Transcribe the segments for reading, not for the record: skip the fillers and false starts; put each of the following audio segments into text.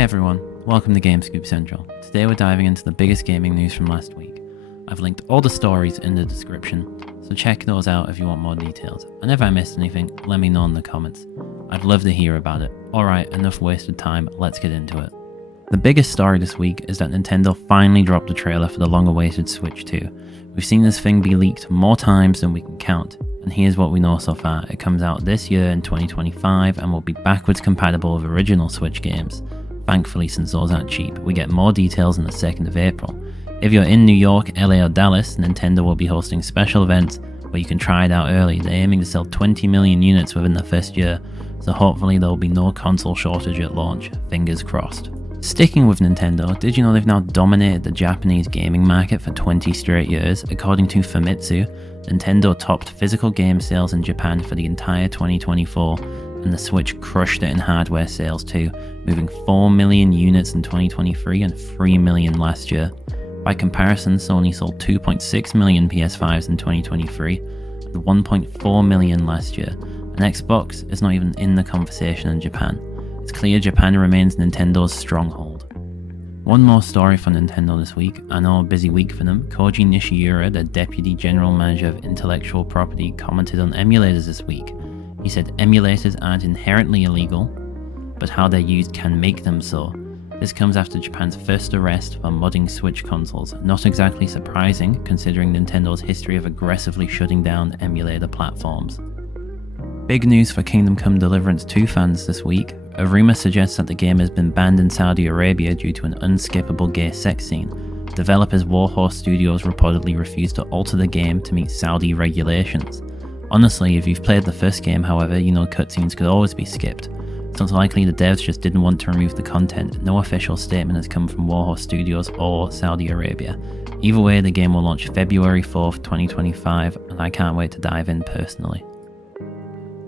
Hey everyone, welcome to GameScoop Central. Today we're diving into the biggest gaming news from last week. I've linked all the stories in the description, so check those out if you want more details. And if I missed anything, let me know in the comments. I'd love to hear about it. Alright, enough wasted time, let's get into it. The biggest story this week is that Nintendo finally dropped the trailer for the long-awaited Switch 2. We've seen this thing be leaked more times than we can count, and here's what we know so far. It comes out this year in 2025 and will be backwards compatible with original Switch games. Thankfully, since those aren't cheap, we get more details on the 2nd of April. If you're in New York, LA or Dallas, Nintendo will be hosting special events where you can try it out early. They're aiming to sell 20 million units within the first year, so hopefully there will be no console shortage at launch, fingers crossed. Sticking with Nintendo, did you know they've now dominated the Japanese gaming market for 20 straight years? According to Famitsu, Nintendo topped physical game sales in Japan for the entire 2024, and the Switch crushed it in hardware sales too, moving 4 million units in 2023 and 3 million last year. By comparison, Sony sold 2.6 million PS5s in 2023 and 1.4 million last year, and Xbox is not even in the conversation in Japan. It's clear Japan remains Nintendo's stronghold. One more story for Nintendo this week. I know a busy week for them. Koji Nishiura, the Deputy General Manager of Intellectual Property, commented on emulators this week. He said emulators aren't inherently illegal, but how they're used can make them so. This comes after Japan's first arrest for modding Switch consoles. Not exactly surprising, considering Nintendo's history of aggressively shutting down emulator platforms. Big news for Kingdom Come Deliverance II fans this week. A rumour suggests that the game has been banned in Saudi Arabia due to an unskippable gay sex scene. Developers Warhorse Studios reportedly refused to alter the game to meet Saudi regulations. Honestly, if you've played the first game, however, you know cutscenes could always be skipped. So it's likely the devs just didn't want to remove the content. No official statement has come from Warhorse Studios or Saudi Arabia. Either way, the game will launch February 4th, 2025, and I can't wait to dive in personally.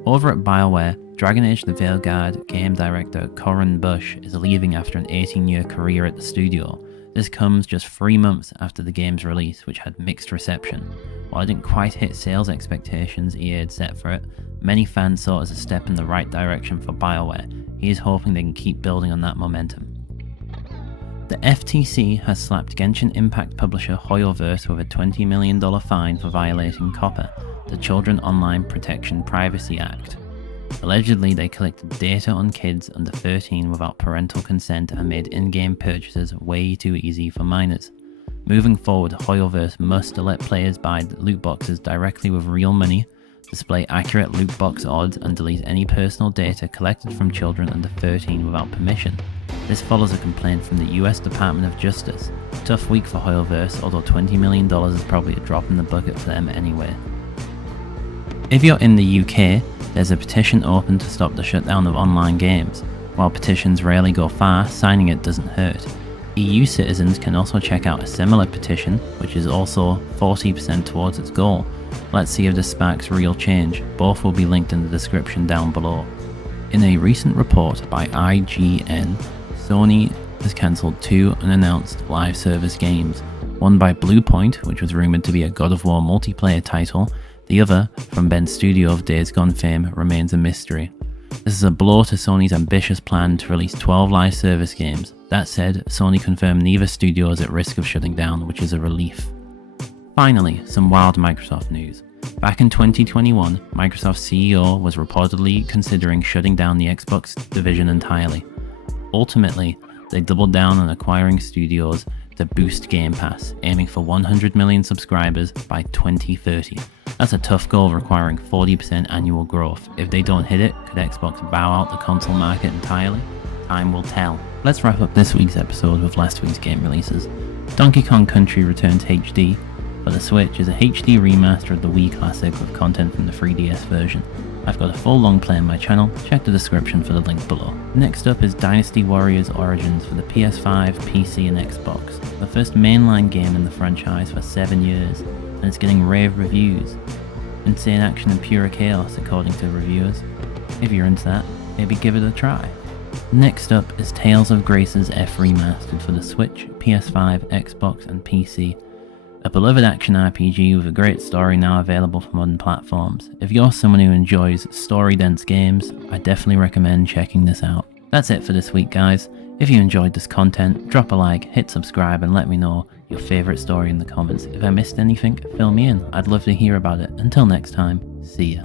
Over at BioWare, Dragon Age the Veilguard game director Corin Bush is leaving after an 18-year career at the studio. This comes just 3 months after the game's release, which had mixed reception. While it didn't quite hit sales expectations EA had set for it, many fans saw it as a step in the right direction for BioWare. He is hoping they can keep building on that momentum. The FTC has slapped Genshin Impact publisher HoYoverse with a $20 million fine for violating COPPA, the Children Online Protection Privacy Act. Allegedly, they collected data on kids under 13 without parental consent and made in-game purchases way too easy for minors. Moving forward, HoYoverse must let players buy loot boxes directly with real money, display accurate loot box odds, and delete any personal data collected from children under 13 without permission. This follows a complaint from the US Department of Justice. Tough week for HoYoverse, although $20 million is probably a drop in the bucket for them anyway. If you're in the UK, there's a petition open to stop the shutdown of online games. While petitions rarely go far, signing it doesn't hurt. EU citizens can also check out a similar petition, which is also 40% towards its goal. Let's see if this sparks real change. Both will be linked in the description down below. In a recent report by IGN, Sony has cancelled 2 unannounced live service games. One by Bluepoint, which was rumoured to be a God of War multiplayer title. The other, from Ben's studio of Days Gone fame, remains a mystery. This is a blow to Sony's ambitious plan to release 12 live service games. That said, Sony confirmed neither studio is at risk of shutting down, which is a relief. Finally, some wild Microsoft news. Back in 2021, Microsoft's CEO was reportedly considering shutting down the Xbox division entirely. Ultimately, they doubled down on acquiring studios to boost Game Pass, aiming for 100 million subscribers by 2030. That's a tough goal requiring 40% annual growth. If they don't hit it, could Xbox bow out the console market entirely? Time will tell. Let's wrap up this week's episode with last week's game releases. Donkey Kong Country Returns HD for the Switch is a HD remaster of the Wii classic with content from the 3DS version. I've got a full long play on my channel, check the description for the link below. Next up is Dynasty Warriors Origins for the PS5, PC and Xbox. The first mainline game in the franchise for 7 years, and it's getting rave reviews. Insane action and pure chaos according to reviewers. If you're into that, maybe give it a try. Next up is Tales of Grace's F Remastered for the Switch, PS5, Xbox and PC. A beloved action RPG with a great story now available for modern platforms. If you're someone who enjoys story-dense games, I definitely recommend checking this out. That's it for this week, guys. If you enjoyed this content, drop a like, hit subscribe, and let me know your favourite story in the comments. If I missed anything, fill me in. I'd love to hear about it. Until next time, see ya.